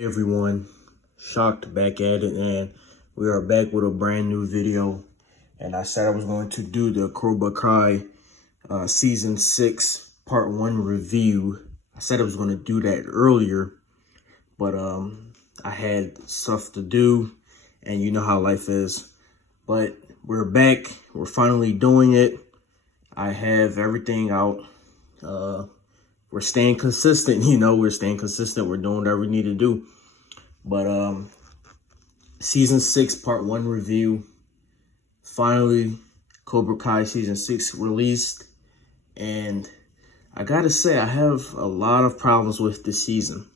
Everyone, shocked back at it, and we are back with a brand new video. And I said I was going to do the Cobra Kai season 6 part 1 review. I said I was going to do that earlier, but I had stuff to do, and you know how life is. But we're back, we're finally doing it. I have everything out. We're staying consistent, we're staying consistent. We're doing whatever we need to do. But season 6 part 1 review. Finally, Cobra Kai season 6 released. And I gotta say, I have a lot of problems with this season.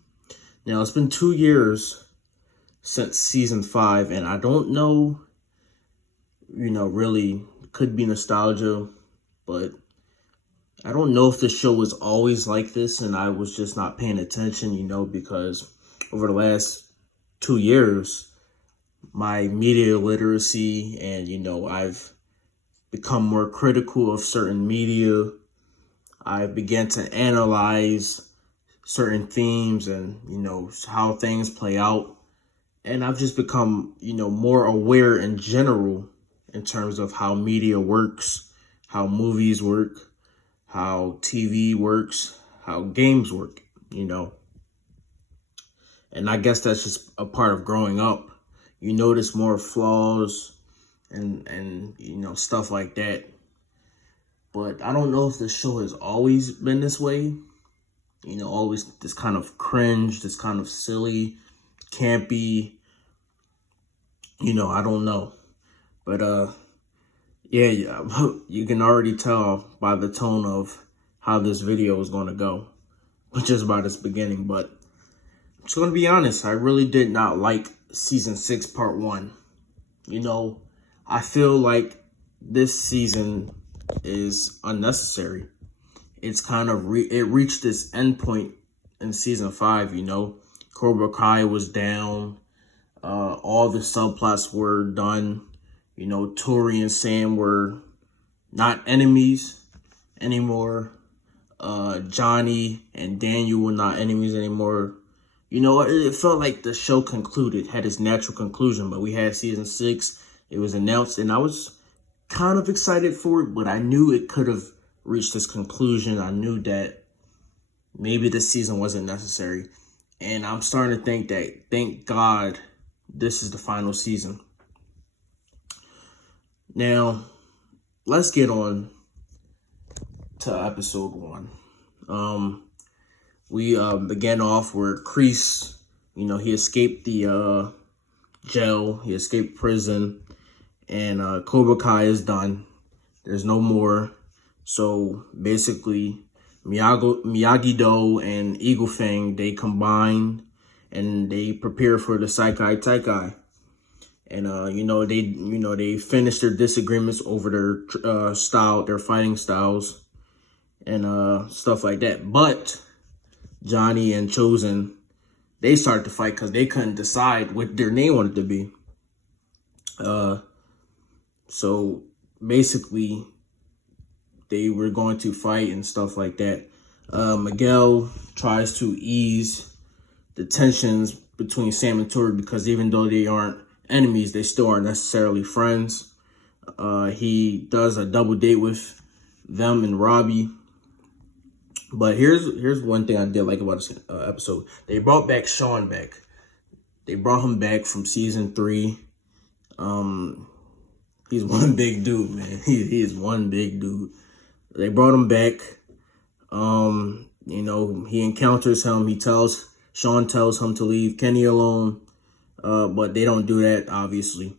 Now, it's been 2 years since season 5, and I don't know, really, could be nostalgia, but I don't know if the show was always like this and I was just not paying attention, because over the last 2 years, my media literacy and, I've become more critical of certain media. I began to analyze certain themes and, how things play out. And I've just become, more aware in general in terms of how media works, how movies work, how TV works, how games work, And I guess that's just a part of growing up. You notice more flaws and stuff like that. But I don't know if the show has always been this way. Always this kind of cringe, this kind of silly, campy, I don't know. But yeah, you can already tell by the tone of how this video is going to go, just by this beginning. But I'm just going to be honest, I really did not like season 6 part 1. I feel like this season is unnecessary. It's kind of it reached this end point in season 5. Cobra Kai was down, all the subplots were done. Tori and Sam were not enemies anymore. Johnny and Daniel were not enemies anymore. It felt like the show concluded, had its natural conclusion, but we had season 6. It was announced, and I was kind of excited for it, but I knew it could have reached this conclusion. I knew that maybe this season wasn't necessary. And I'm starting to think that, thank God, this is the final season. Now, let's get on to episode 1. We began off where Kreese, he escaped the jail, he escaped prison, and Cobra Kai is done. There's no more. So basically, Miyagi-Do and Eagle Fang, they combined and they prepare for the Saikai Taikai. And, they finished their disagreements over their their fighting styles and stuff like that. But Johnny and Chosen, they started to fight because they couldn't decide what their name wanted to be. So basically, they were going to fight and stuff like that. Miguel tries to ease the tensions between Sam and Tori because even though they aren't enemies, they still aren't necessarily friends. He does a double date with them and Robbie. But here's one thing I did like about this episode. They brought back Sean back. They brought him back from season 3. He's one big dude, man. He is one big dude. They brought him back. He encounters him. Sean tells him to leave Kenny alone. But they don't do that, obviously.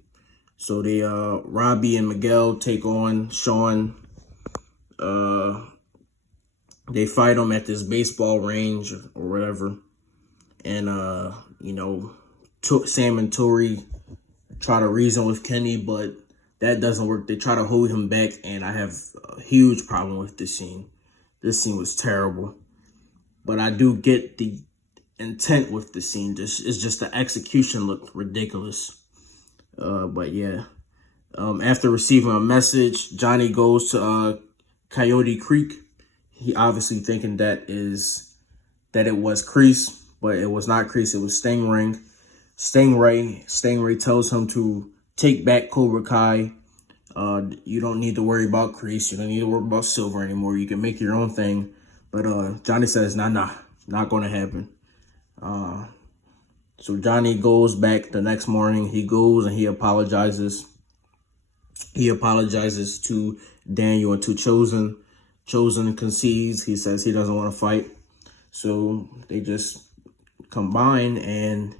So they, Robbie and Miguel take on Sean. They fight him at this baseball range or whatever. And, Sam and Tori try to reason with Kenny, but that doesn't work. They try to hold him back, and I have a huge problem with this scene. This scene was terrible. But I do get the intent with the scene. It's just the execution looked ridiculous. But yeah. After receiving a message, Johnny goes to Coyote Creek. He obviously thinking that it was Kreese, but it was not Kreese. It was Stingray. Stingray tells him to take back Cobra Kai. You don't need to worry about Kreese. You don't need to worry about Silver anymore. You can make your own thing. But Johnny says, nah, not going to happen. So Johnny goes back the next morning. He goes and he apologizes. He apologizes to Daniel and to Chosen. Chosen concedes. He says he doesn't want to fight. So they just combine, and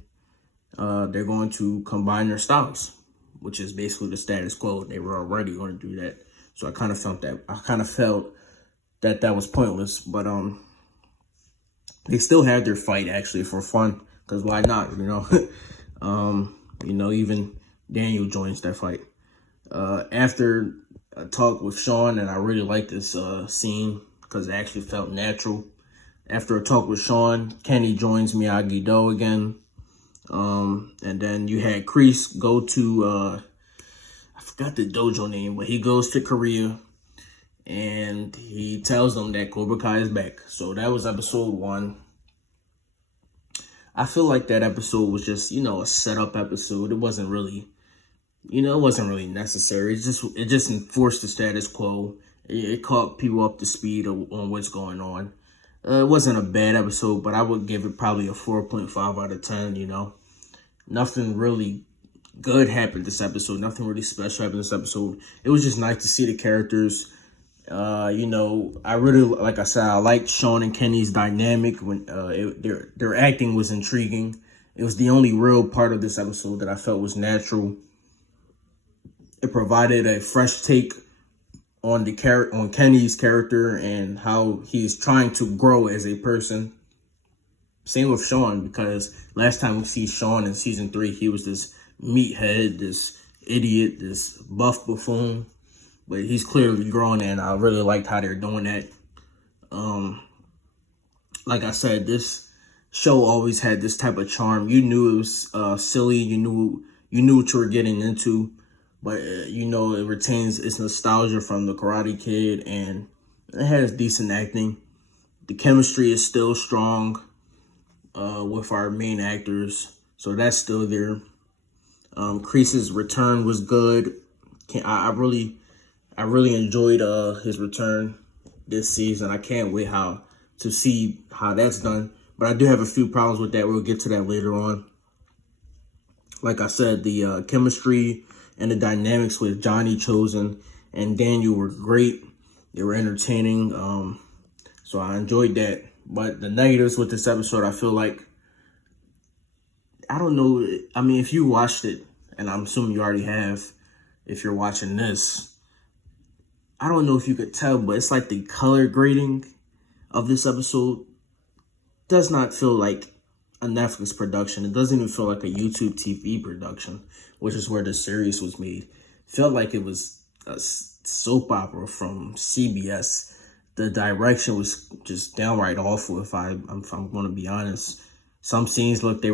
they're going to combine their styles, which is basically the status quo. They were already going to do that. So I kind of felt that was pointless. But they still had their fight actually for fun, because why not, you know? Even Daniel joins that fight. After a talk with Sean, and I really like this scene because it actually felt natural. After a talk with Sean, Kenny joins Miyagi-Do again. And then you had Kreese go to, I forgot the dojo name, but he goes to Korea and he tells them that Cobra Kai is back. So that was episode 1. I feel like that episode was just, a setup episode. It wasn't really, it wasn't really necessary. It just enforced the status quo. It caught people up to speed on what's going on. It wasn't a bad episode, but I would give it probably a 4.5 out of 10, Nothing really good happened this episode. Nothing really special happened this episode. It was just nice to see the characters. I really, like I said, I liked Sean and Kenny's dynamic when their acting was intriguing. It was the only real part of this episode that I felt was natural. It provided a fresh take on Kenny's character and how he's trying to grow as a person. Same with Sean, because last time we see Sean in season 3, he was this meathead, this idiot, this buff buffoon. But he's clearly growing, and I really liked how they're doing that. Like I said, this show always had this type of charm. You knew it was silly. You knew what you were getting into, but it retains its nostalgia from the Karate Kid, and it has decent acting. The chemistry is still strong with our main actors, so that's still there. Kreese's return was good. I really enjoyed his return this season. I can't wait to see how that's done. But I do have a few problems with that. We'll get to that later on. Like I said, the chemistry and the dynamics with Johnny, Chosen, and Daniel were great. They were entertaining. So I enjoyed that. But the negatives with this episode, I feel like, I don't know. I mean, if you watched it, and I'm assuming you already have, if you're watching this, I don't know if you could tell, but it's like the color grading of this episode does not feel like a Netflix production. It doesn't even feel like a YouTube TV production, which is where the series was made. It felt like it was a soap opera from CBS. The direction was just downright awful, if I'm going to be honest. Some scenes looked like they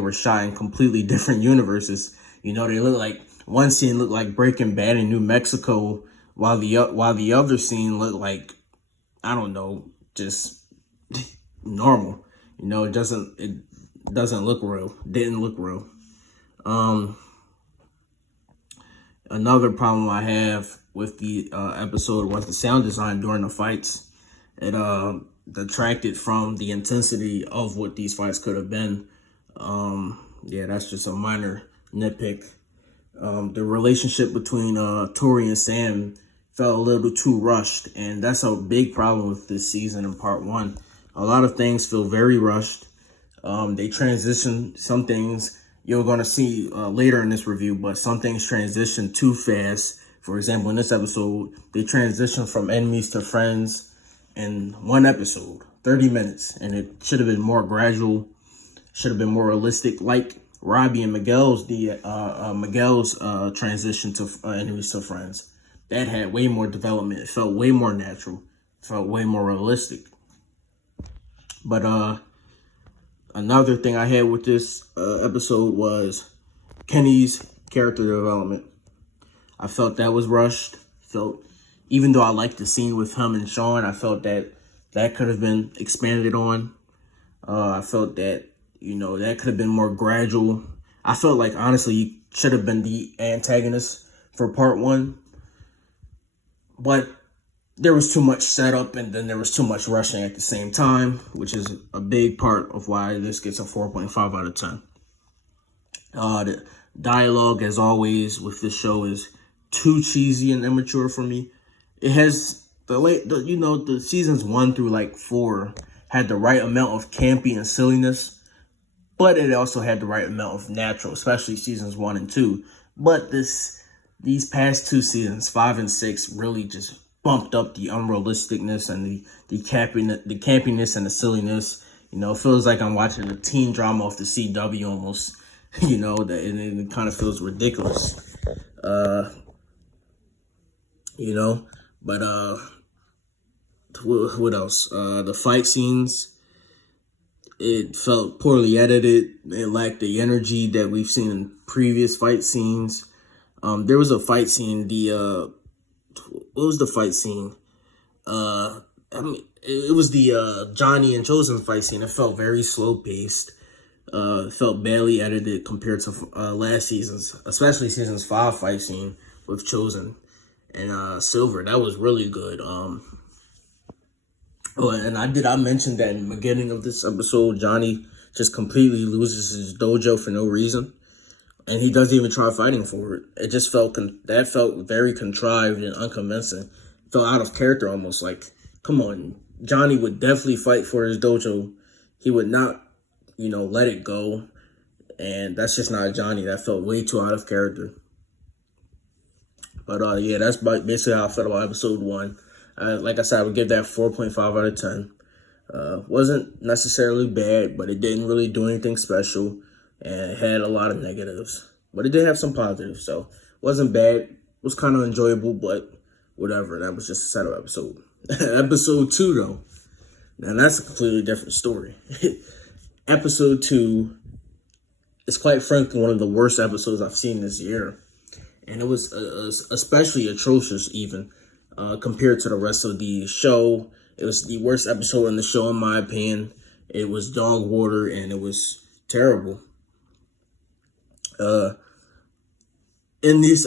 were shot in completely different universes. They look like, one scene looked like Breaking Bad in New Mexico, while the other scene looked like, I don't know, just normal. It doesn't look real. Didn't look real. Another problem I have with the episode was the sound design during the fights. It detracted from the intensity of what these fights could have been. Yeah, that's just a minor nitpick. The relationship between Tori and Sam felt a little too rushed, and that's a big problem with this season in part 1. A lot of things feel very rushed. They transition some things you're going to see later in this review, but some things transition too fast. For example, in this episode, they transition from enemies to friends in one episode, 30 minutes, and it should have been more gradual, should have been more realistic, like Robbie and Miguel's transition to enemies to friends. That had way more development. It felt way more natural. It felt way more realistic. But another thing I had with this episode was Kenny's character development. I felt that was rushed. Even though I liked the scene with him and Sean, I felt that could have been expanded on. I felt that, that could have been more gradual. I felt like, honestly, he should have been the antagonist for part 1. But there was too much setup, and then there was too much rushing at the same time, which is a big part of why this gets a 4.5 out of 10. The dialogue, as always, with this show is too cheesy and immature for me. It has the seasons 1 through like 4 had the right amount of campy and silliness, but it also had the right amount of natural, especially seasons 1 and 2. But these past 2 seasons, 5 and 6, really just bumped up the unrealisticness and the campiness and the silliness. It feels like I'm watching a teen drama off the CW almost. That it kind of feels ridiculous. But what else? The fight scenes, it felt poorly edited. It lacked the energy that we've seen in previous fight scenes. There was a fight scene, what was the fight scene? It was the Johnny and Chosen fight scene. It felt very slow paced. Felt badly edited compared to last season's, especially season's 5 fight scene with Chosen and Silver. That was really good. And I mention that in the beginning of this episode, Johnny just completely loses his dojo for no reason, and he doesn't even try fighting for it. It just felt very contrived and unconvincing. It felt out of character almost. Like, come on, Johnny would definitely fight for his dojo. He would not, let it go. And that's just not Johnny. That felt way too out of character. But yeah, that's basically how I felt about episode 1. Like I said, I would give that 4.5 out of 10. Wasn't necessarily bad, but it didn't really do anything special, and it had a lot of negatives. But it did have some positives, so wasn't bad. It was kind of enjoyable, but whatever. That was just a setup episode. Episode 2, though, now that's a completely different story. Episode 2 is quite frankly one of the worst episodes I've seen this year. And it was especially atrocious even compared to the rest of the show. It was the worst episode in the show, in my opinion. It was dog water, and it was terrible. In this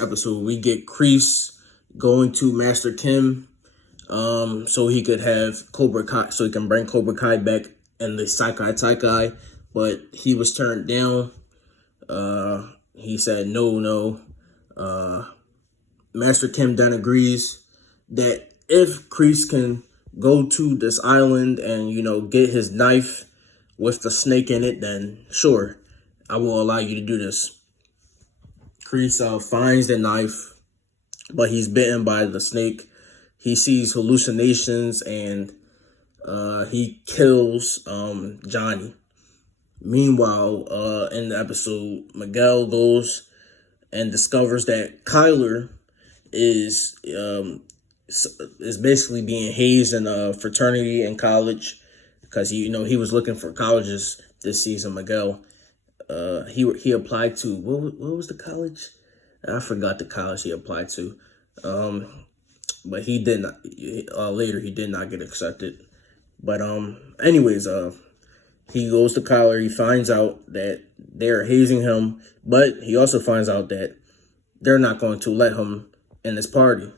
episode, we get Kreese going to Master Kim so he could have Cobra Kai, so he can bring Cobra Kai back in the Saikai Taikai, but he was turned down. He said no. Master Kim then agrees that if Kreese can go to this island and, get his knife with the snake in it, then sure, I will allow you to do this. Kreese finds the knife, but he's bitten by the snake. He sees hallucinations, and he kills Johnny. Meanwhile, in the episode, Miguel goes and discovers that Kyler is basically being hazed in a fraternity in college because he was looking for colleges this season. Miguel, he applied to what was the college? I forgot the college he applied to, but he did not. Later, he did not get accepted. But anyways, he goes to Kyler. He finds out that they're hazing him, but he also finds out that they're not going to let him in this party.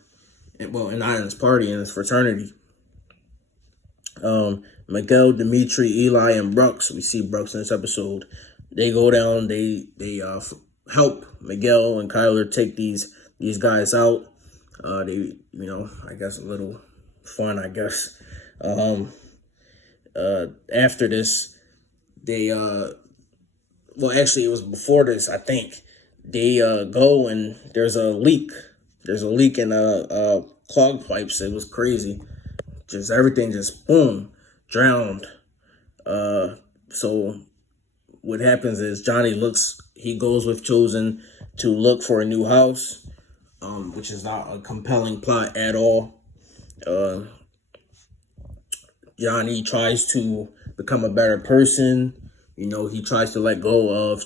And not in his party, in his fraternity. Miguel, Dimitri, Eli, and Brooks. We see Brooks in this episode. They go down. They help Miguel and Kyler take these guys out. They I guess a little fun. I guess. After this, they actually it was before this. I think they go and there's a leak. There's a leak in clog pipes. It was crazy. Just everything just boom, drowned. So what happens is he goes with Chosen to look for a new house, which is not a compelling plot at all. Johnny tries to become a better person. He tries to let go of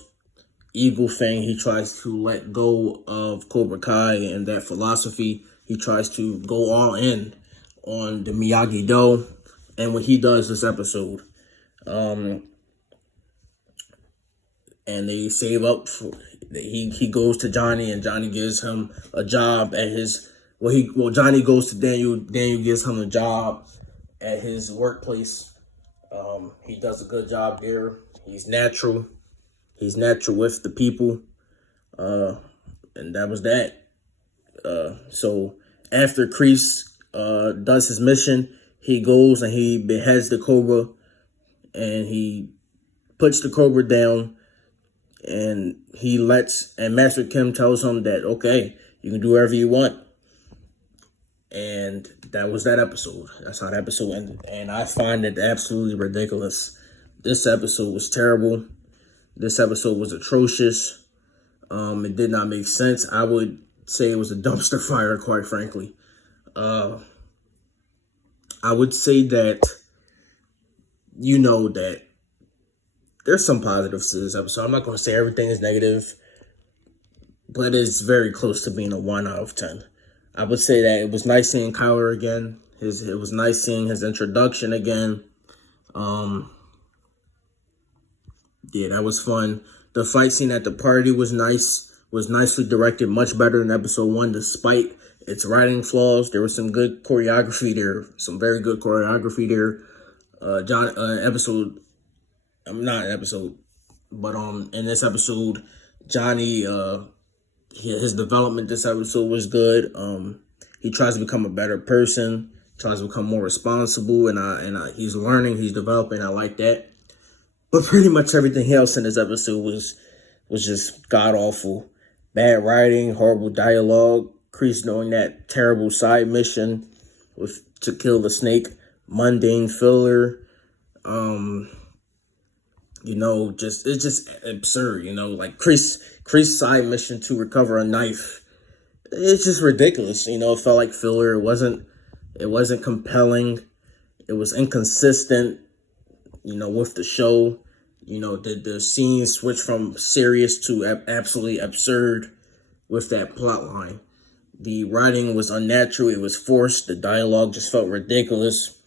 Eagle Fang. He tries to let go of Cobra Kai and that philosophy. He tries to go all in on the Miyagi-Do. And what he does this episode, And they save up for, he goes to Johnny, and Johnny gives him a job at his, Johnny goes to Daniel gives him a job at his workplace. He does a good job there. He's natural with the people, and that was that. So after Kreese does his mission, he goes and he beheads the Cobra, and he puts the Cobra down, and Master Kim tells him that, okay, you can do whatever you want. And that was that episode. That's how the episode ended. And I find it absolutely ridiculous. This episode was terrible. This episode was atrocious. It did not make sense. I would say it was a dumpster fire, quite frankly. I would say that, that there's some positives to this episode. I'm not going to say everything is negative, but it's very close to being a 1 out of 10. I would say that it was nice seeing Kyler again. It was nice seeing his introduction again. Yeah, that was fun. The fight scene at the party was nice. Was nicely directed, much better than episode 1, despite its writing flaws. There was some good choreography there. Some very good choreography there. In this episode, Johnny, his development this episode was good. He tries to become a better person, tries to become more responsible, and he's learning, he's developing. I like that. But pretty much everything else in this episode was just god awful. Bad writing, horrible dialogue, Kreese doing that terrible side mission to kill the snake, mundane filler. It's just absurd, like Kreese's side mission to recover a knife. It's just ridiculous, it felt like filler. It wasn't compelling. It was inconsistent, with the show. The scenes switched from serious to absolutely absurd with that plot line. The writing was unnatural. It was forced. The dialogue just felt ridiculous.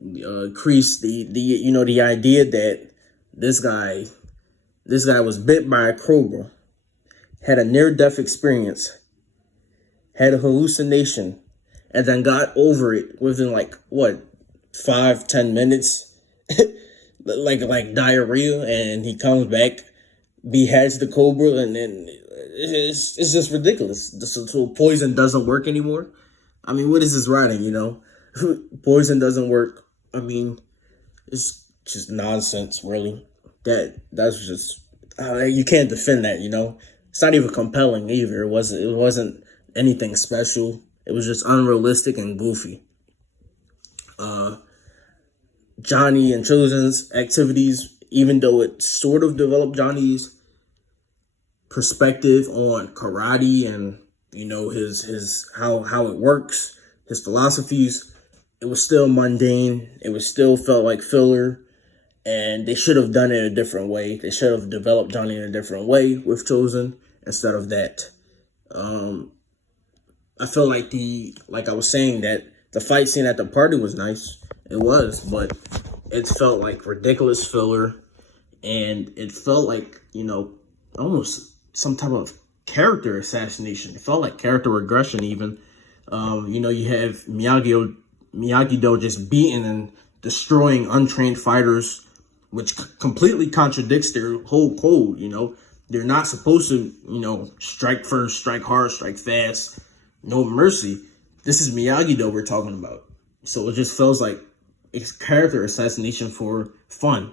Kreese, the idea that this guy was bit by a cobra, had a near-death experience, had a hallucination, and then got over it within 5-10 minutes, like diarrhea, and he comes back, beheads the cobra, and then it's just ridiculous. So poison doesn't work anymore. I mean, what is this writing? Poison doesn't work. I mean, it's just nonsense, really. That's just you can't defend that. It's not even compelling either. It wasn't anything special. It was just unrealistic and goofy. Johnny and Chosen's activities, even though it sort of developed Johnny's perspective on karate and his how it works, his philosophies, it was still mundane. It was still felt like filler, and they should have done it a different way. They should have developed Johnny in a different way with Chosen instead of that. I feel like I was saying, that the fight scene at the party was nice. It was, but it felt like ridiculous filler, and it felt like, almost some type of character assassination. It felt like character regression even. You have Miyagi-Do just beating and destroying untrained fighters, which completely contradicts their whole code. They're not supposed to, strike first, strike hard, strike fast, no mercy. This is Miyagi-Do we're talking about. So it just feels like it's character assassination for fun.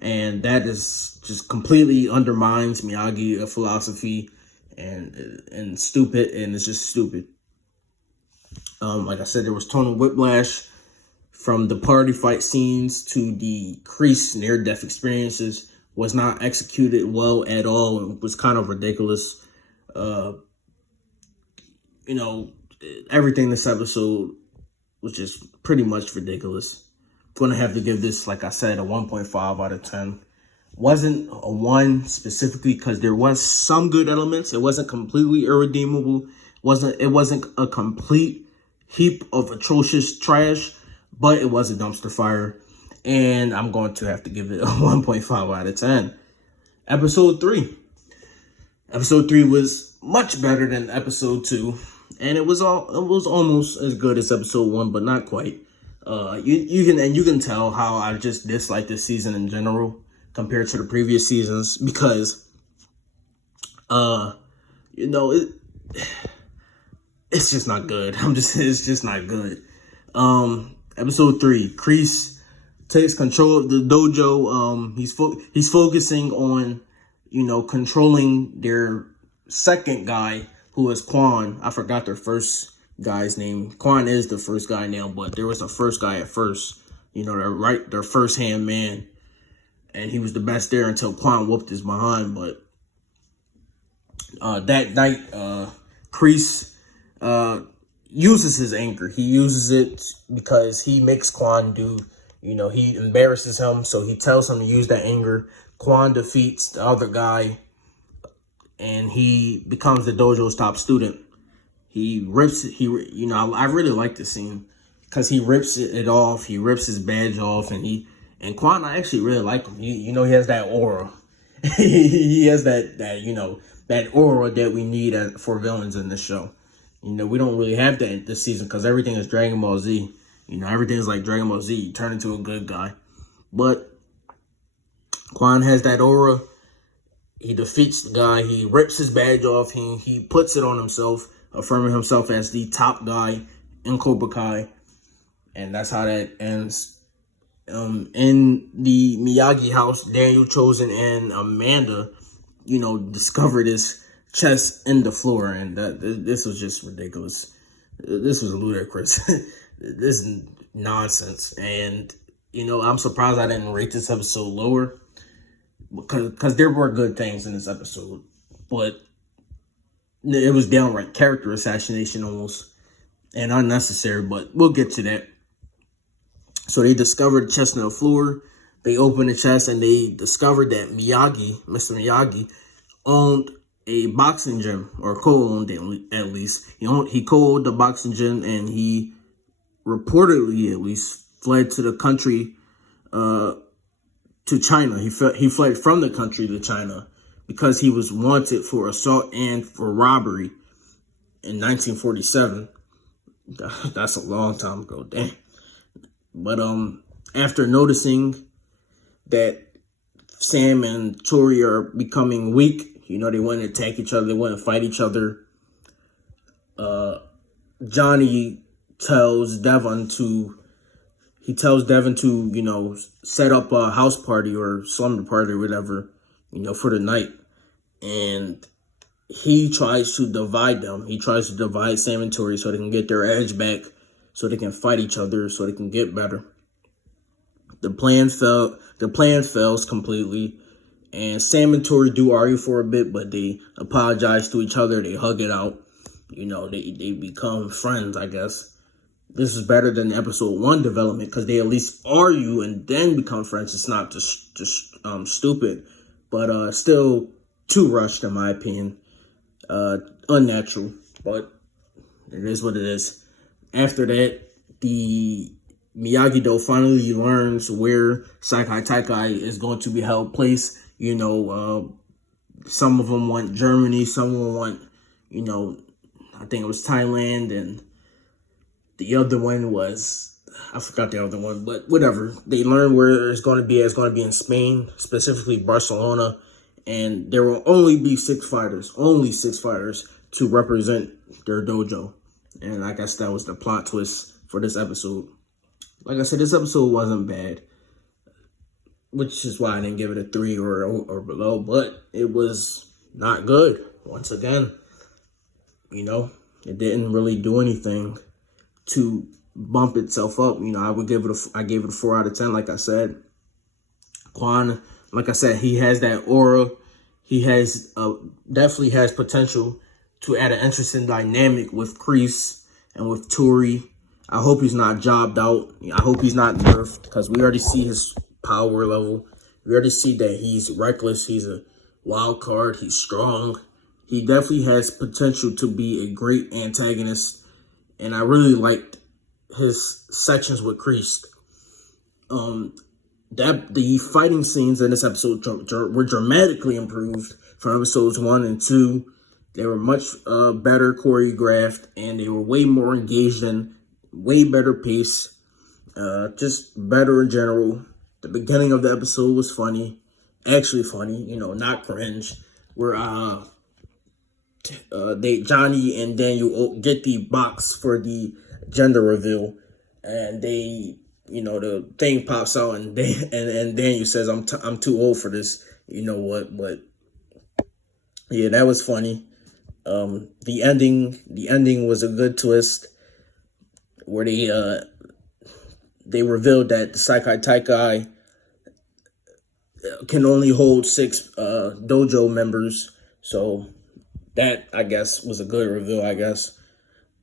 And that is just completely undermines Miyagi philosophy and stupid, and it's just stupid. Like I said, there was tonal whiplash from the party fight scenes to the Kreese near-death experiences. Was not executed well at all, and was kind of ridiculous. Everything this episode was just pretty much ridiculous. I'm going to have to give this, like I said, a 1.5 out of 10. Wasn't a 1 specifically because there was some good elements. It wasn't completely irredeemable. It wasn't a complete heap of atrocious trash, but it was a dumpster fire. and I'm going to have to give it a 1.5 out of 10. Episode 3. Episode 3 was much better than episode 2, and it was almost as good as episode 1, but not quite. You can tell how I just dislike this season in general compared to the previous seasons, because it's just not good. It's just not good. Episode 3, Kreese takes control of the dojo. He's focusing on, controlling their second guy, who is Quan. I forgot their first guy's name. Quan is the first guy now, but there was a first guy at first. Their first hand man, and he was the best there until Quan whooped his behind. But that night, Kreese uses his anger. He uses it because he makes Quan do, he embarrasses him, so he tells him to use that anger. Quan defeats the other guy, and he becomes the dojo's top student. I really like this scene because he rips it off. He rips his badge off, and Quan, I actually really like him. He has that aura. He has that aura that we need for villains in this show. We don't really have that this season because everything is Dragon Ball Z. Everything is like Dragon Ball Z. You turn into a good guy. But Quan has that aura. He defeats the guy. He rips his badge off. He puts it on himself, affirming himself as the top guy in Cobra Kai. And that's how that ends. In the Miyagi house, Daniel, Chosen, and Amanda, discover this chest in the floor, and this was just ridiculous. This was ludicrous. This is nonsense, and I'm surprised I didn't rate this episode lower, because there were good things in this episode, but it was downright character assassination almost, and unnecessary. But we'll get to that. So they discovered the chest on the floor. They opened the chest, and they discovered that Mr. Miyagi, owned a boxing gym, or co-owned it at least. He co-owned the boxing gym, and he reportedly at least fled to the country, to China. He fled from the country to China because he was wanted for assault and for robbery in 1947. That's a long time ago, damn. But after noticing that Sam and Tori are becoming weak, they want to attack each other, they want to fight each other. Johnny tells Devon to set up a house party or slumber party or whatever, for the night. And he tries to divide them. He tries to divide Sam and Tori so they can get their edge back, so they can fight each other, so they can get better. The plan fails completely, and Sam and Tori do argue for a bit, but they apologize to each other. They hug it out. They become friends, I guess. This is better than episode 1 development, because they at least argue and then become friends. It's not just stupid, but still too rushed in my opinion. Unnatural, but it is what it is. After that, the Miyagi-Do finally learns where Saikai Taikai is going to be held place. Some of them want Germany, some of them want, I think it was Thailand, and the other one was, I forgot the other one, but whatever. They learn where it's going to be. It's going to be in Spain, specifically Barcelona, and there will only be 6 fighters, to represent their dojo. And I guess that was the plot twist for this episode. Like I said, this episode wasn't bad, which is why I didn't give it a 3 or below, but it was not good. Once again, it didn't really do anything to bump itself up. I gave it a 4 out of 10, like I said. Quan, like I said, he has that aura. He has definitely has potential to add an interesting dynamic with Kreese and with Tori. I hope he's not jobbed out. I hope he's not nerfed, because we already see his power level. We already see that he's reckless. He's a wild card. He's strong. He definitely has potential to be a great antagonist. And I really liked his sections with Kreese. that the fighting scenes in this episode were dramatically improved from episodes 1 and 2. They were much better choreographed, and they were way more engaged in, way better pace, just better in general. The beginning of the episode was funny, actually funny, not cringe, where Johnny and Daniel get the box for the gender reveal, and they, the thing pops out, and and Daniel says, I'm too old for this. You know what? But yeah, that was funny. The ending was a good twist, where they revealed that the Saikai Taikai can only hold 6 dojo members. So that, I guess, was a good reveal, I guess.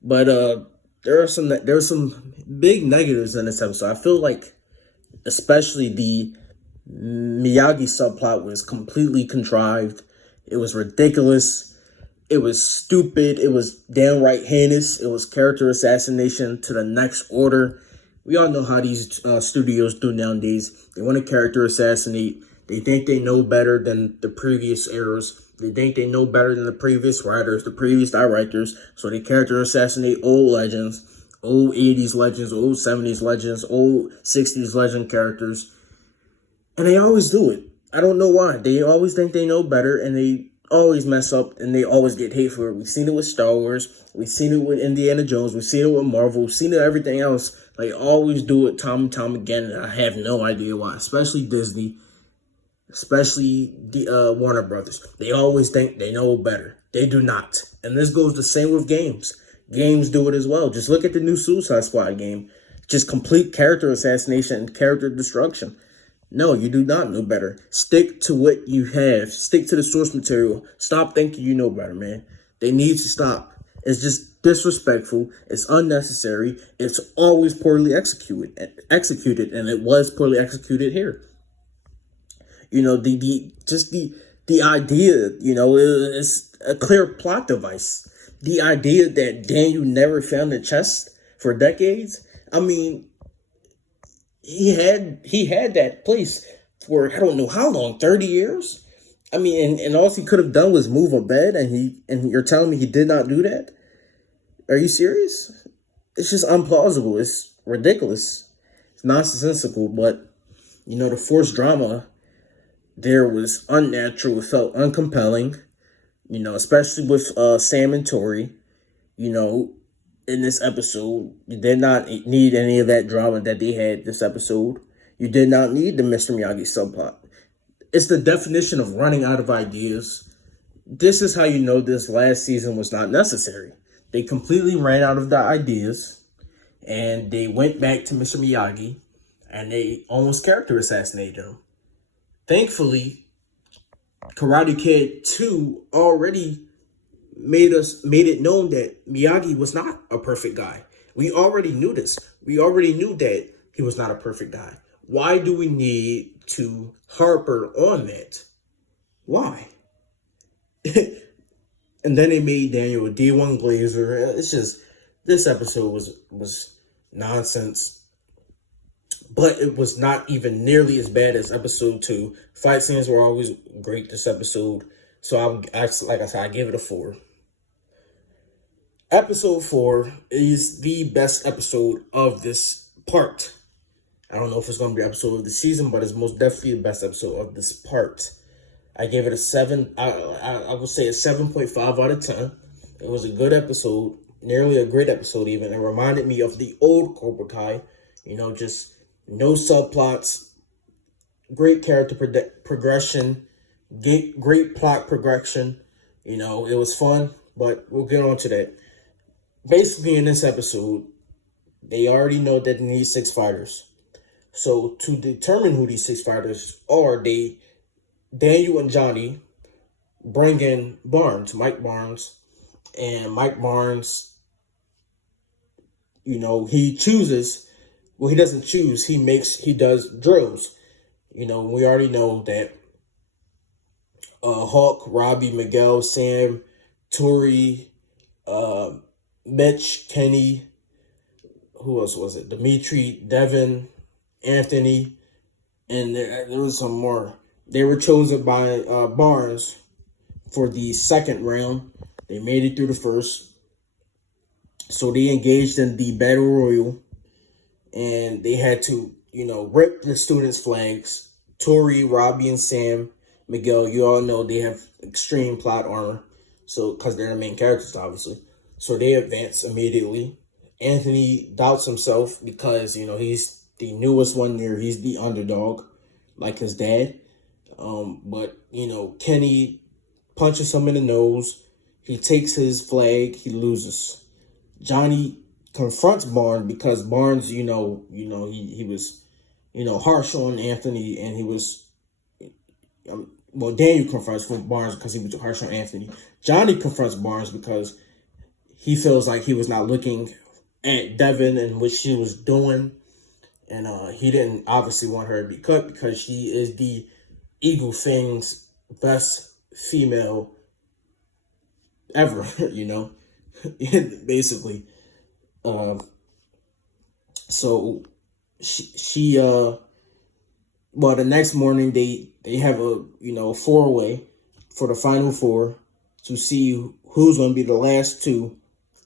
But there are some big negatives in this episode. I feel like, especially the Miyagi subplot was completely contrived. It was ridiculous. It was stupid. It was downright heinous. It was character assassination to the next order. We all know how these studios do nowadays. They want to character assassinate. They think they know better than the previous eras. They think they know better than the previous writers, the previous directors. So they character assassinate old legends, old 80s legends, old 70s legends, old 60s legend characters. And they always do it. I don't know why. They always think they know better, and they always mess up, and they always get hate for it. We've seen it with Star Wars. We've seen it with Indiana Jones. We've seen it with Marvel. We've seen it with everything else. They always do it time and time again, and I have no idea why. Especially Disney. Especially the Warner Brothers. They always think they know better. They do not. And this goes the same with games. Games do it as well. Just look at the new Suicide Squad game. Just complete character assassination and character destruction. No, you do not know better. Stick to what you have. Stick to the source material. Stop thinking you know better, man. They need to stop. It's just disrespectful. It's unnecessary. It's always poorly executed, and it was poorly executed here. The idea, is a clear plot device. The idea that Daniel never found the chest for decades. I mean, he had that place for, I don't know how long, 30 years. I mean, and all he could have done was move a bed, and you're telling me he did not do that? Are you serious? It's just implausible. It's ridiculous. It's nonsensical. But the forced drama there was unnatural. It felt uncompelling, especially with Sam and Tori. In this episode, you did not need any of that drama that they had this episode. You did not need the Mr. Miyagi subplot. It's the definition of running out of ideas. This is how you know this last season was not necessary. They completely ran out of the ideas, and they went back to Mr. Miyagi, and they almost character assassinated him. Thankfully, Karate Kid 2 already made it known that Miyagi was not a perfect guy. We already knew this. We already knew that he was not a perfect guy. Why do we need to harper on that? Why? And then they made Daniel a D1 Glazer. It's just, this episode was nonsense. But it was not even nearly as bad as episode 2. Fight scenes were always great this episode. So like I said, I gave it a 4. Episode 4 is the best episode of this part. I don't know if it's going to be episode of the season, but it's most definitely the best episode of this part. I gave it a 7. I would say a 7.5 out of 10. It was a good episode, nearly a great episode even. It reminded me of the old Cobra Kai. Just no subplots, great character progression, great plot progression. It was fun, but we'll get on to that. Basically, in this episode, they already know that they need 6 fighters. So to determine who these 6 fighters are, Daniel and Johnny bring in Mike Barnes, and Mike Barnes, he chooses. Well, he doesn't choose. He does drills. We already know that Hawk, Robbie, Miguel, Sam, Tori, Mitch, Kenny, who else was it? Dimitri, Devin, Anthony, And there was some more. They were chosen by Barnes for the second round. They made it through the first. So they engaged in the battle royal, and they had to, rip the students' flags. Tori, Robbie, and Sam, Miguel, you all know they have extreme plot armor. So, because they're the main characters, obviously. So they advance immediately. Anthony doubts himself because, he's the newest one there. He's the underdog, like his dad. But, Kenny punches him in the nose. He takes his flag. He loses. Johnny confronts Barnes because Barnes, he was, harsh on Anthony, and he was, Daniel confronts Barnes because he was harsh on Anthony. Johnny confronts Barnes because he feels like he was not looking at Devin and what she was doing, and he didn't obviously want her to be cut because she is the Eagle Fang's best female ever, basically. So the next morning they have a, 4-way for the final 4 to see who's going to be the last 2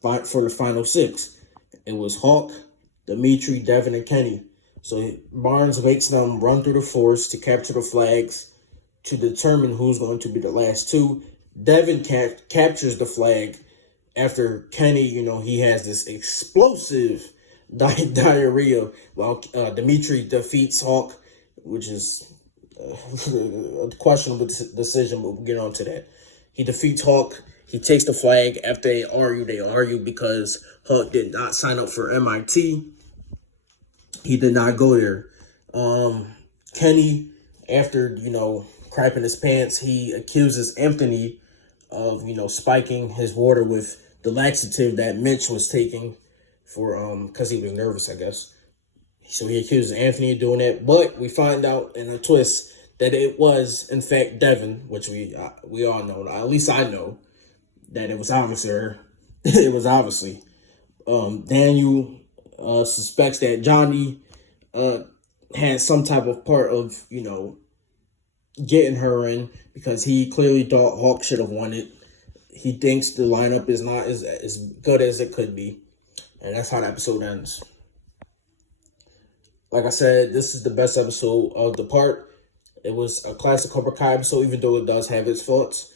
for the final 6. It was Hawk, Dimitri, Devin, and Kenny. So Barnes makes them run through the forest to capture the flags to determine who's going to be the last 2. Devin captures the flag after Kenny, he has this explosive diarrhea, while Dimitri defeats Hawk, which is a questionable decision, but we'll get on to that. He defeats Hawk. He takes the flag. After they argue because Hawk did not sign up for MIT. He did not go there. Kenny, after, crapping his pants, he accuses Anthony of, spiking his water with the laxative that Mitch was taking for, because he was nervous, I guess. So he accuses Anthony of doing that, but we find out in a twist that it was, in fact, Devin, which we all know. At least I know that it was obviously her. It was obviously. Daniel suspects that Johnny had some type of part of, getting her in, because he clearly thought Hawk should have won it. He thinks the lineup is not as good as it could be. And that's how the episode ends. Like I said, this is the best episode of the part. It was a classic Cobra Kai episode, even though it does have its faults.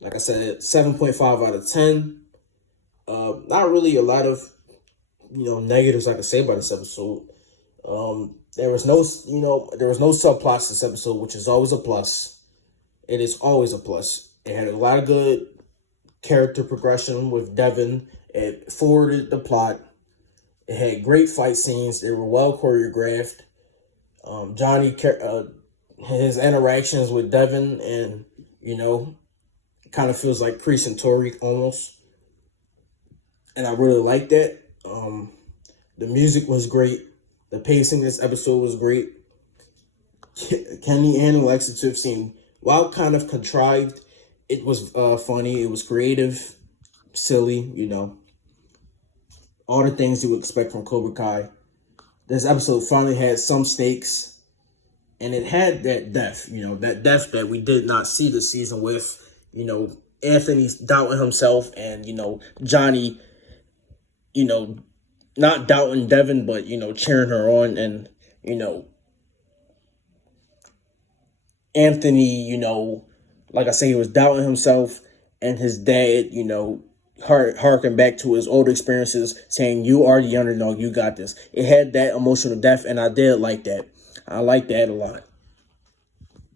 Like I said, 7.5 out of 10. Not really a lot of, negatives I can say about this episode. There was no subplots this episode, which is always a plus. It is always a plus. It had a lot of good character progression with Devin. It forwarded the plot. It had great fight scenes. They were well choreographed. Johnny, his interactions with Devin, and, kind of feels like Kreese and Tori almost. And I really liked that. The music was great. The pacing in this episode was great. Kenny and Alexative seemed, while kind of contrived, it was funny. It was creative, silly, all the things you would expect from Cobra Kai. This episode finally had some stakes, and it had that death, that death that we did not see this season with, Anthony's doubting himself, and, Johnny, not doubting Devin, but, cheering her on, and, Anthony, like I say, he was doubting himself, and his dad, harken back to his old experiences, saying, you are the underdog, you got this. It had that emotional depth, and I did like that. I like that a lot.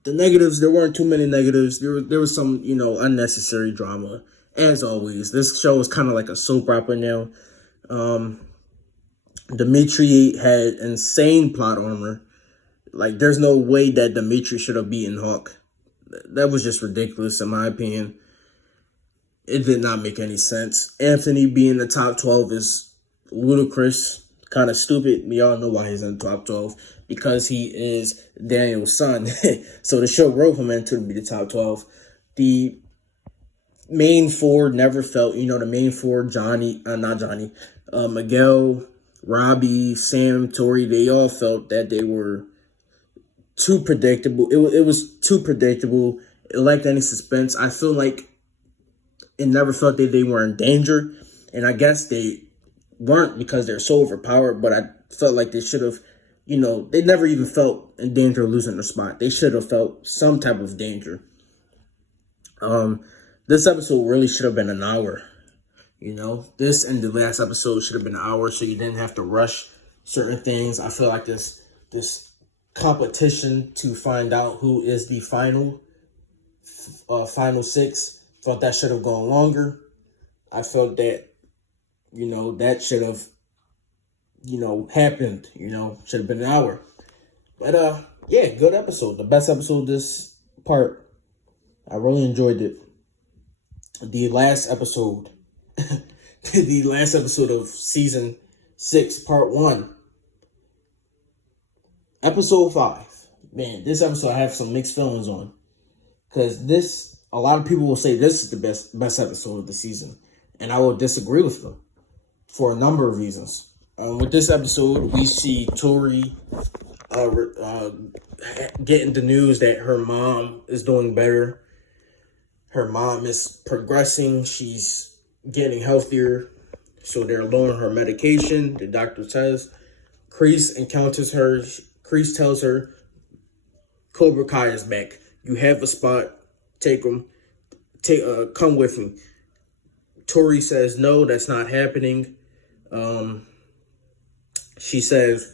The negatives, there weren't too many negatives. There was some, unnecessary drama, as always. This show is kind of like a soap opera now. Dimitri had insane plot armor. Like, there's no way that Dimitri should have beaten Hawk. That was just ridiculous, in my opinion. It did not make any sense. Anthony being the top 12 is ludicrous, kind of stupid. We all know why he's in the top 12, because he is Daniel's son. So the show wrote him into be the top 12. The main 4 never felt, the main 4, Miguel, Robbie, Sam, Tori, they all felt that they were too predictable. It was too predictable. It lacked any suspense. I feel like it never felt that they were in danger, and I guess they weren't because they're so overpowered. But I felt like they should have, they never even felt in danger of losing their spot. They should have felt some type of danger. This episode really should have been an hour. This and the last episode should have been an hour, so you didn't have to rush certain things. I feel like this competition to find out who is the final six, felt that should have gone longer. I felt that, that should have, happened, should have been an hour. But, yeah, good episode. The best episode this part. I really enjoyed it. The last episode, the last episode of season 6, part 1. Episode 5. Man, this episode I have some mixed feelings on. Because a lot of people will say this is the best episode of the season. And I will disagree with them for a number of reasons. With this episode, we see Tori getting the news that her mom is doing better. Her mom is progressing. She's getting healthier. So they're lowering her medication. The doctor says. Kreese encounters her. Kreese tells her, Cobra Kai is back. You have a spot. Take him. Come with me. Tori says, no, that's not happening. She says,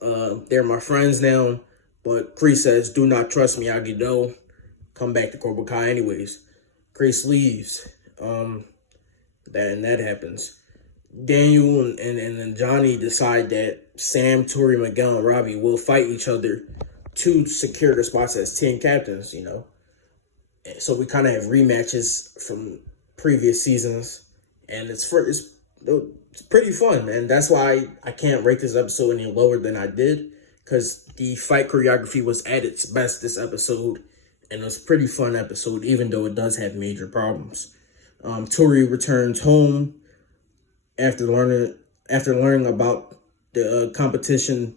they're my friends now. But Kreese says, do not trust me, Miyagi-Do. Come back to Cobra Kai anyways. Kreese leaves. That happens. Daniel and Johnny decide that Sam, Tori, Miguel, and Robbie will fight each other to secure their spots as team captains, So we kind of have rematches from previous seasons. And it's pretty fun, man. That's why I can't rate this episode any lower than I did. Because the fight choreography was at its best this episode. And it was a pretty fun episode, even though it does have major problems. Tori returns home after learning about the competition.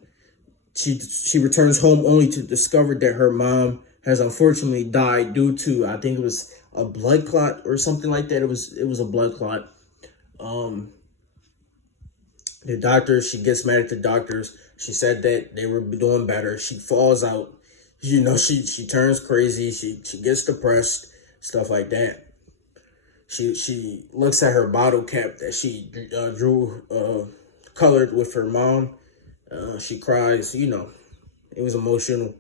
She returns home only to discover that her mom has unfortunately died due to, I think it was a blood clot or something like that. It was a blood clot. The doctors, she gets mad at the doctors. She said that they were doing better. She falls out. She turns crazy. She gets depressed, stuff like that. She looks at her bottle cap that she colored with her mom. She cries. It was emotional.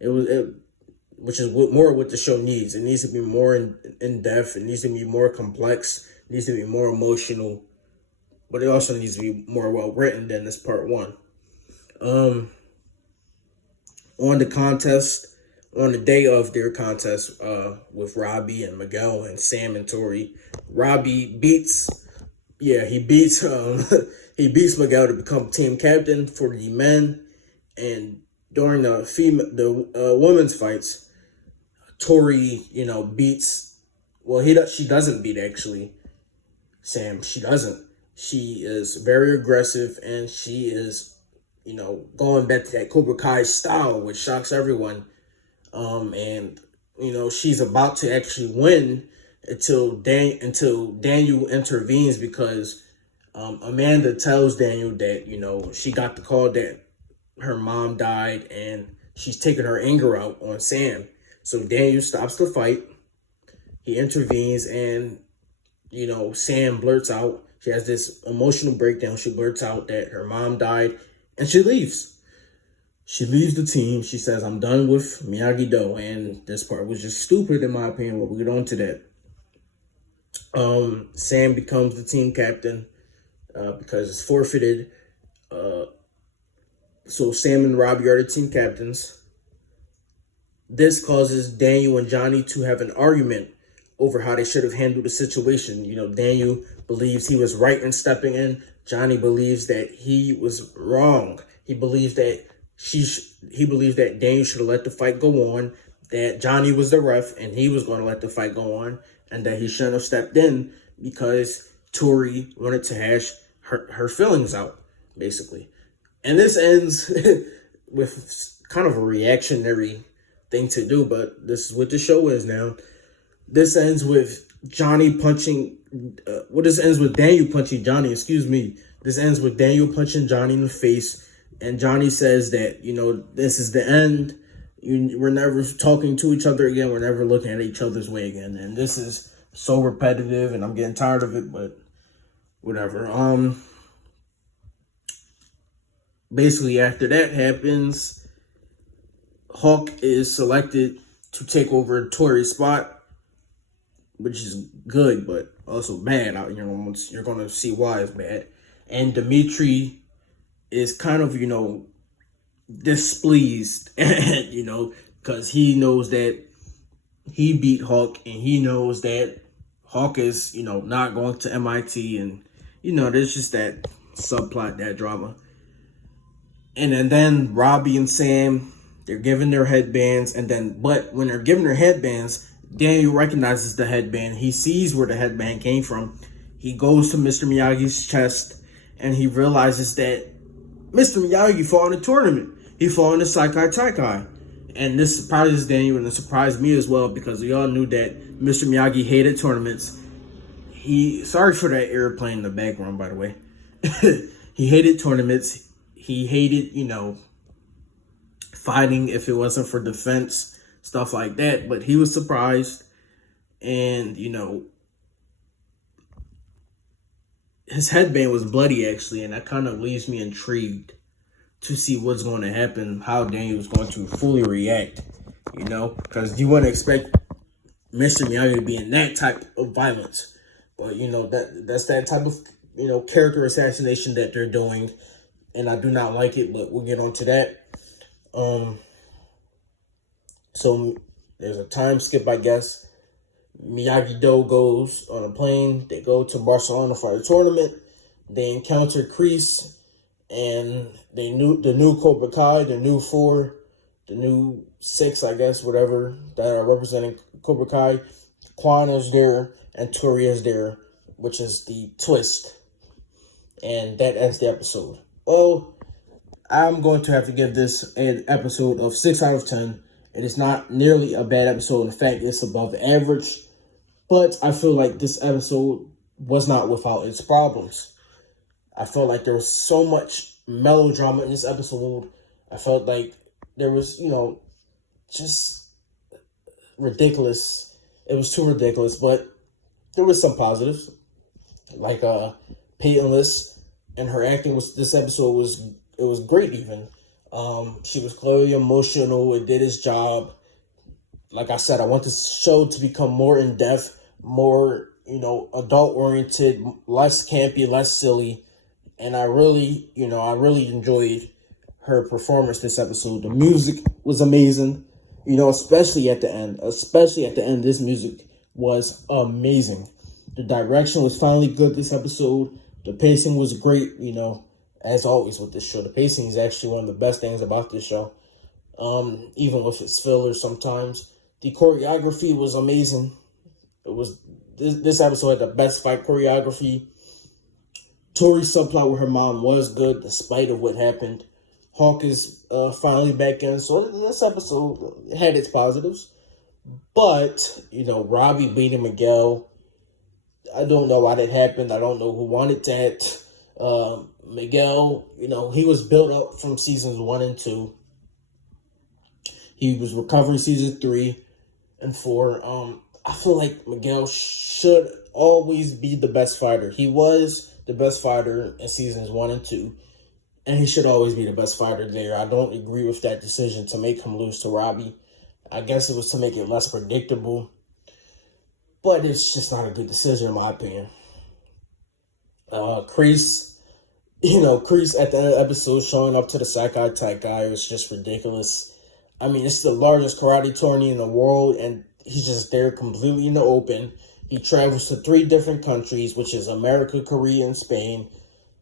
Which is more what the show needs. It needs to be more in depth. It needs to be more complex. It needs to be more emotional. But it also needs to be more well written than this part 1. On the day of their contest with Robbie and Miguel and Sam and Tori, Robbie beats Miguel to become team captain for the men. And during the women's fights, Tori, beats. Well, she doesn't beat actually Sam. She doesn't. She is very aggressive, and she is, going back to that Cobra Kai style, which shocks everyone. And she's about to actually win until Daniel intervenes, because Amanda tells Daniel that she got the call that her mom died, and she's taking her anger out on Sam. So Daniel stops the fight. He intervenes, and Sam blurts out. She has this emotional breakdown. She blurts out that her mom died, and she leaves. She leaves the team. She says, I'm done with Miyagi-Do. And this part was just stupid, in my opinion. We'll get on to that. Sam becomes the team captain because it's forfeited. So Sam and Robbie are the team captains. This causes Daniel and Johnny to have an argument over how they should have handled the situation. Daniel believes he was right in stepping in. Johnny believes that he was wrong. He believes that Daniel should have let the fight go on, that Johnny was the ref and he was going to let the fight go on, and that he shouldn't have stepped in because Tori wanted to hash her feelings out, basically. And this ends with kind of a reactionary thing to do, but this is what the show is now. This ends with Johnny punching. This ends with Daniel punching Johnny. Excuse me. This ends with Daniel punching Johnny in the face, and Johnny says that, you know, this is the end. We're never talking to each other again. We're never looking at each other's way again. And this is so repetitive, and I'm getting tired of it. But whatever. Basically, after that happens, Hawk is selected to take over Tori's spot, which is good, but also bad. You're gonna see why it's bad. And Dimitri is kind of, you know, displeased, you know, because he knows that he beat Hawk, and he knows that Hawk is, you know, not going to MIT, and, you know, there's just that subplot, that drama. And then Robbie and Sam, they're giving their headbands, but when they're giving their headbands, Daniel recognizes the headband. He sees where the headband came from. He goes to Mr. Miyagi's chest, and he realizes that Mr. Miyagi fought in a tournament. He fought in the Saikai Taikai. And this surprises Daniel, and it surprised me as well, because we all knew that Mr. Miyagi hated tournaments. Sorry for that airplane in the background, by the way. He hated tournaments. He hated, you know, fighting if it wasn't for defense, stuff like that. But he was surprised, and, you know, his headband was bloody, actually, and that kind of leaves me intrigued to see what's going to happen, how Daniel is going to fully react, you know, because you wouldn't expect Mr. Miyagi to be in that type of violence. But, you know, that's that type of, you know, character assassination that they're doing, and I do not like it, but we'll get on to that. So there's a time skip, I guess. Miyagi-Do goes on a plane. They go to Barcelona for a tournament. They encounter Kreese and the new Cobra Kai, the new 4, the new 6, I guess, whatever, that are representing Cobra Kai. Quan is there and Tori is there, which is the twist. And that ends the episode. Oh, I'm going to have to give this an episode of 6 out of 10. It is not nearly a bad episode. In fact, it's above average. But I feel like this episode was not without its problems. I felt like there was so much melodrama in this episode. I felt like there was, you know, just ridiculous. It was too ridiculous, but there was some positives. Like Peytonless, and her acting this episode was great even. She was clearly emotional. It did its job. Like I said, I want this show to become more in-depth, more, you know, adult-oriented, less campy, less silly. And I really enjoyed her performance this episode. The music was amazing, you know, especially at the end. This music was amazing. The direction was finally good this episode. The pacing was great, you know, as always with this show. The pacing is actually one of the best things about this show, even with its fillers sometimes. The choreography was amazing. This episode had the best fight choreography. Tori's subplot with her mom was good, despite of what happened. Hawk is finally back in, so this episode had its positives. But, you know, Robbie beating Miguel, I don't know why that happened. I don't know who wanted that. Miguel, you know, he was built up from seasons 1 and 2. He was recovering season 3 and 4. I feel like Miguel should always be the best fighter. He was the best fighter in seasons 1 and 2. And he should always be the best fighter there. I don't agree with that decision to make him lose to Robbie. I guess it was to make it less predictable. But it's just not a good decision in my opinion. Kreese, Kreese at the end of the episode showing up to the Saikai Taikai was just ridiculous. I mean, it's the largest karate tourney in the world, and he's just there completely in the open. He travels to 3 different countries, which is America, Korea, and Spain.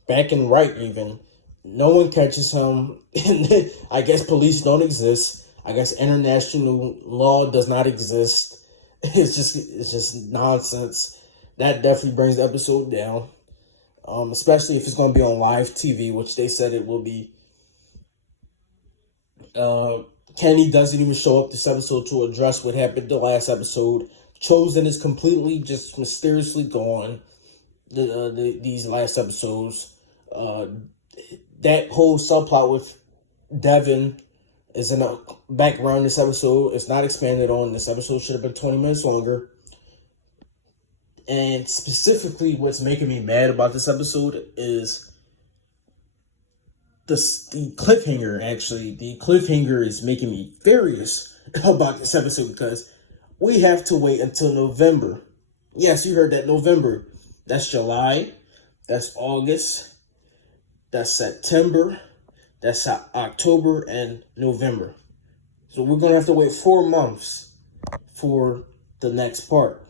Back and right, even. No one catches him. I guess police don't exist. I guess international law does not exist. It's just nonsense. That definitely brings the episode down. Especially if it's going to be on live TV, which they said it will be. Kenny doesn't even show up this episode to address what happened the last episode. Chosen is completely just mysteriously gone. These last episodes, that whole subplot with Devin is in the background. This episode it's not expanded on. This episode should have been 20 minutes longer. And specifically, what's making me mad about this episode is the cliffhanger. Actually, the cliffhanger is making me furious about this episode because we have to wait until November. Yes, you heard that, November. That's July. That's August. That's September. That's October and November. So we're going to have to wait 4 months for the next part.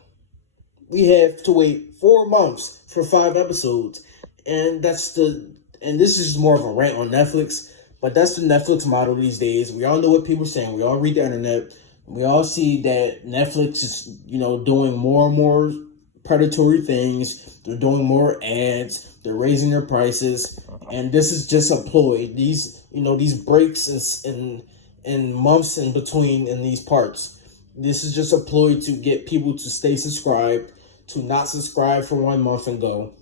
We have to wait 4 months for 5 episodes. And this is more of a rant on Netflix, but that's the Netflix model these days. We all know what people are saying. We all read the internet. We all see that Netflix is, doing more and more predatory things. They're doing more ads. They're raising their prices. And this is just a ploy. These breaks in months in between in these parts. This is just a ploy to get people to stay subscribed, to not subscribe for 1 month and go.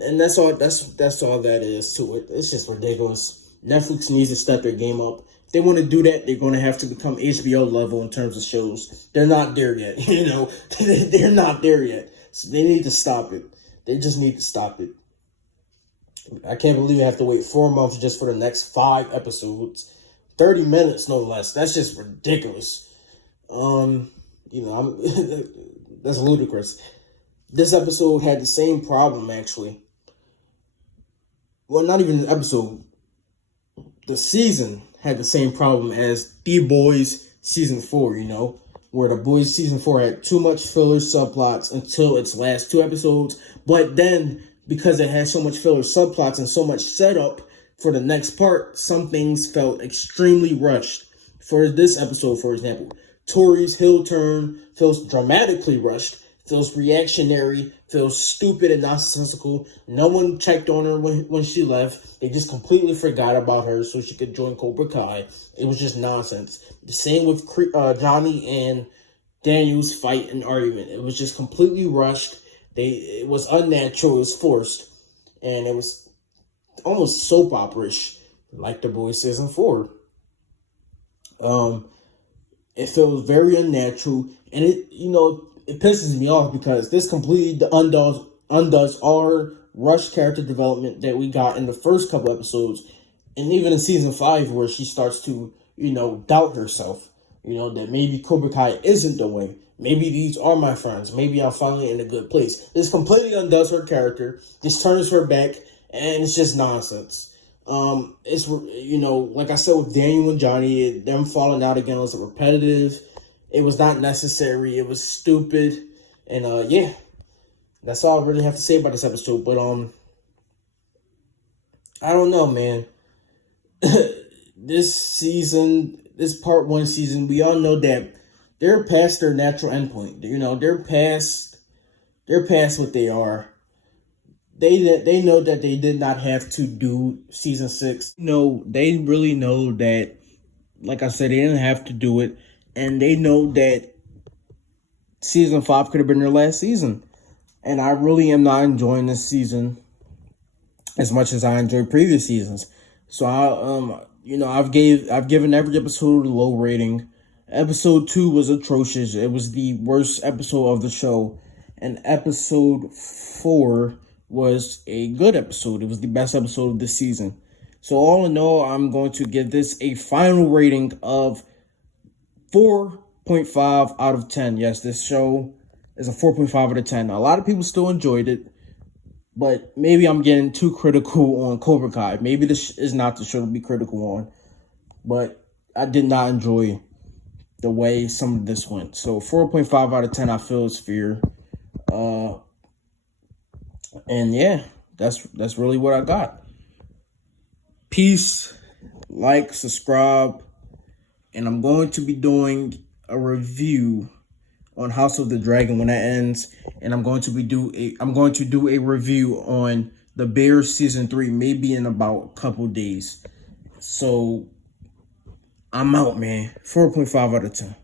And that's all that is to it. It's just ridiculous. Netflix needs to step their game up. If they want to do that, they're going to have to become HBO level in terms of shows. They're not there yet, They're not there yet. So they need to stop it. They just need to stop it. I can't believe I have to wait 4 months just for the next 5 episodes. 30 minutes, no less. That's just ridiculous. That's ludicrous. This episode had the same problem, actually. Well, not even the episode. The season had the same problem as The Boys Season 4, where The Boys Season 4 had too much filler subplots until its last 2 episodes. But then, because it had so much filler subplots and so much setup for the next part, some things felt extremely rushed. For this episode, for example, Tori's heel turn feels dramatically rushed, feels reactionary, feels stupid and nonsensical. No one checked on her when she left. They just completely forgot about her so she could join Cobra Kai. It was just nonsense. The same with Johnny and Daniel's fight and argument. It was just completely rushed. It was unnatural. It was forced. And it was almost soap opera-ish, like The Boys Season 4. It feels very unnatural. And it pisses me off because this completely undoes our rush character development that we got in the first couple episodes, and even in season 5 where she starts to doubt herself, that maybe Cobra Kai isn't the way, maybe these are my friends, maybe I'm finally in a good place. This completely undoes her character. This turns her back, and it's just nonsense. It's like I said with Daniel and Johnny, them falling out again was repetitive. It was not necessary. It was stupid. And yeah, that's all I really have to say about this episode. But I don't know, man. This season, this part 1 season, we all know that they're past their natural endpoint. They're past what they are. They know that they did not have to do season 6. No, they really know that, like I said, they didn't have to do it. And they know that season 5 could have been their last season. And I really am not enjoying this season as much as I enjoyed previous seasons. So I've given every episode a low rating. Episode 2 was atrocious. It was the worst episode of the show. And episode 4 was a good episode. It was the best episode of the season. So all in all, I'm going to give this a final rating of 4.5 out of 10. Yes, this show is a 4.5 out of 10. Now, a lot of people still enjoyed it, but maybe I'm getting too critical on Cobra Kai. Maybe this is not the show to be critical on, but I did not enjoy the way some of this went. So 4.5 out of 10, I feel is fair. And yeah, that's really what I got. Peace, like, subscribe. And I'm going to be doing a review on House of the Dragon when that ends, and I'm going to do a review on The Bear season 3, maybe in about a couple days. So I'm out, man. 4.5 out of 10.